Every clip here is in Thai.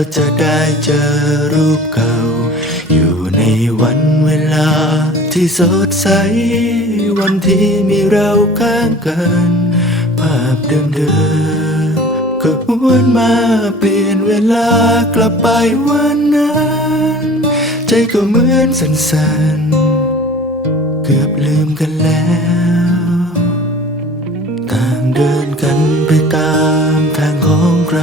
ว่าจะได้เจอรูปเก่า อยู่ในวันเวลาที่สดใส วันที่มีเราข้างกัน ภาพเดิมๆก็หวนมาเปลี่ยนเวลากลับไปวันนั้น ใจก็เหมือนสั่นๆ เกือบลืมกันแล้วต่างเดินกันไปตามทางของใคร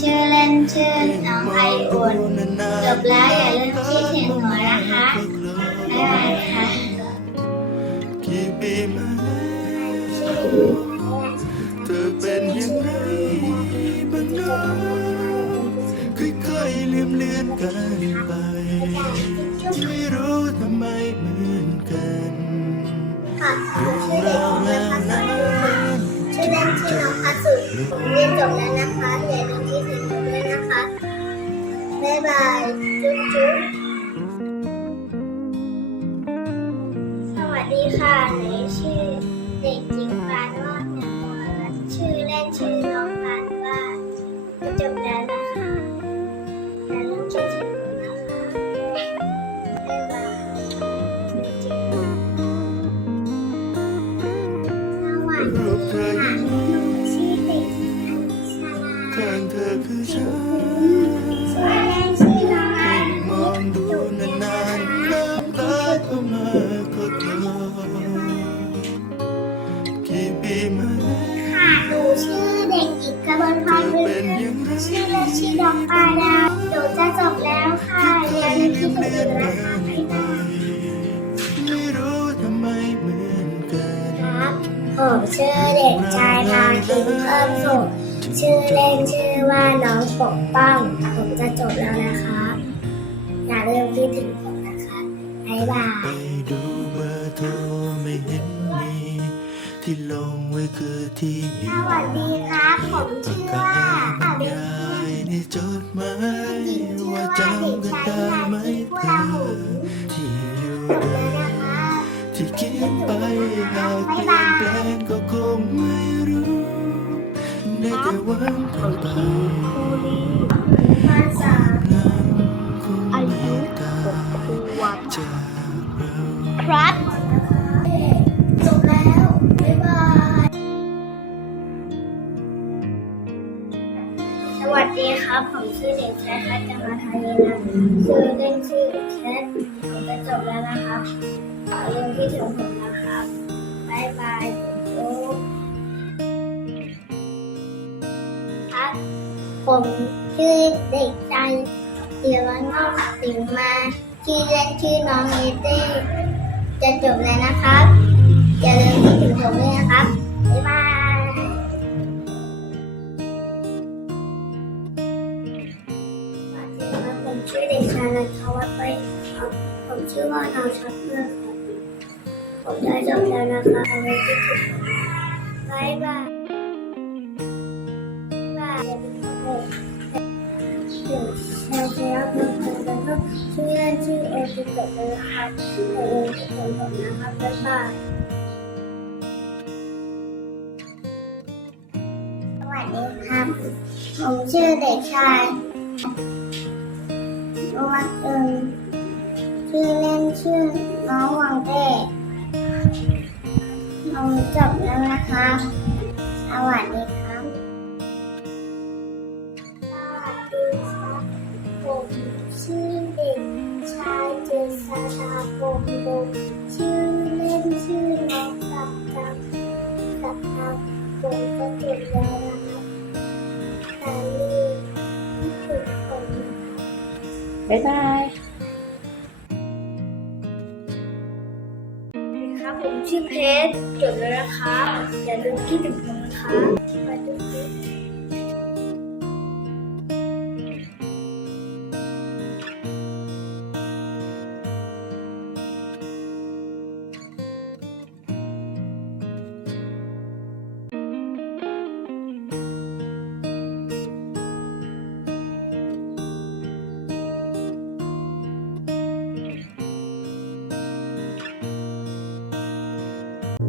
ชื่อเล่นชื่อน้องไออุ่นจบแล้วอย่าลืมที่เขียนหัวนะคะบ๊ายบายค่ะกี่ปีมาแล้วเธอเป็นย่างไรบ้างเนาะค่อยๆลืมเลือนกันไป ไม่รู้ทำไมเหมือนกันค่ะชื่อเด็กหญิงนภัสสุชื่อเล่นชื่อน้องพัสสุเรียนจบแล้วนะคะอย่าลืมที่เขียนายบายจุ๊บจุ๊บสวัสดีค่ะหนูชื่อเด็กหญิงปานวาดเงินวชื่อเล่นชื่อน้องปานวาดจบแล้วนะคะอย่าลืมที่เขียนหัวนะคะบ๊ายบายจุ๊บจุ๊บสวัสดีค่ะหนูชื่อเด็กหญิงอนิชลาข้างเธอคือฉัน มองดูนานๆน้ำตาก็มาก็เธอกี่ปีมาแล้วค่ะหนูชื่อเด็กหญิงกมลพรบุญชื่อเล่นชื่อดอกปาดาหนูจะจบแล้วค่ะอย่าลืมคิดถึงหนูนะคะบ๊ายบายไม่รู้ทำไมเหมือนกันครับผมชื่อเด็กชายพาคินเพิ่มสุข ชื่อเล่นชื่อว่าน้องปกป้อง ผมจะจบแล้วนะครับอย่าลืมคิดถึงผมนะคะบ๊ายบายไปดูเบอร์โทรไม่เห็นมีที่ลงไว้คือที่อยู่สวัสดีครับผมชื่อว่าบรรยายในจดหมายว่าจำกันได้ไหมเธอที่อยู่จบแล้วนะคะที่คิดไปหากเปลี่ยนแปลงก็คงไม่รู้ ได้แต่หวังกันไปภาษานั้นคงไม่ตามจากเราครับจบแล้วบ๊ายบาย สวัสดีครับ ผมชื่อเด็กชายคัตกมาทายีนะชื่อเล่นชื่อแคทผมจะจบแล้วนะครับอย่าลืมที่ถึงผมนะครับบ๊ายบายจุ๊บ ผมชื่อเด็กชายเดียวันนอกสิงมาชื่อเล่นชื่อน้องเอเต้จะจบแล้วนะครับอย่าลืมคิดถึงผมด้วยนะครับ บ๊ายบายสวัสดีครับผมชื่อเด็กชายนันทวัฒน์ไปครับผมชื่อว่าน้องชัดเพื่อครับผมจะจบแล้วนะครับอย่าลืมคิดถึงผมบ๊ายบาย นธ์แล้วก็ชื่อเล่นชื่อเอติเกตเลยครับอย่าลืมติดตามผมนะครับบ๊ายบายสวัสดีครับ ผมชื่อเด็กชายวัดเอิงชื่อเล่นชื่อน้องวังเต้เราจบแล้วนะครับสวัสดี บแล้วนะครับแต่ลืมที่ถึงผมนะครับบ๊ายบายครับผมชื่อเพชรจบแล้วนะครับอย่าลืมคิดถึงผมนะครั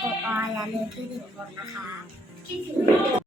ไปไปแล้วนะคะครูปออย่าลืมคิดถึงคนนะคะ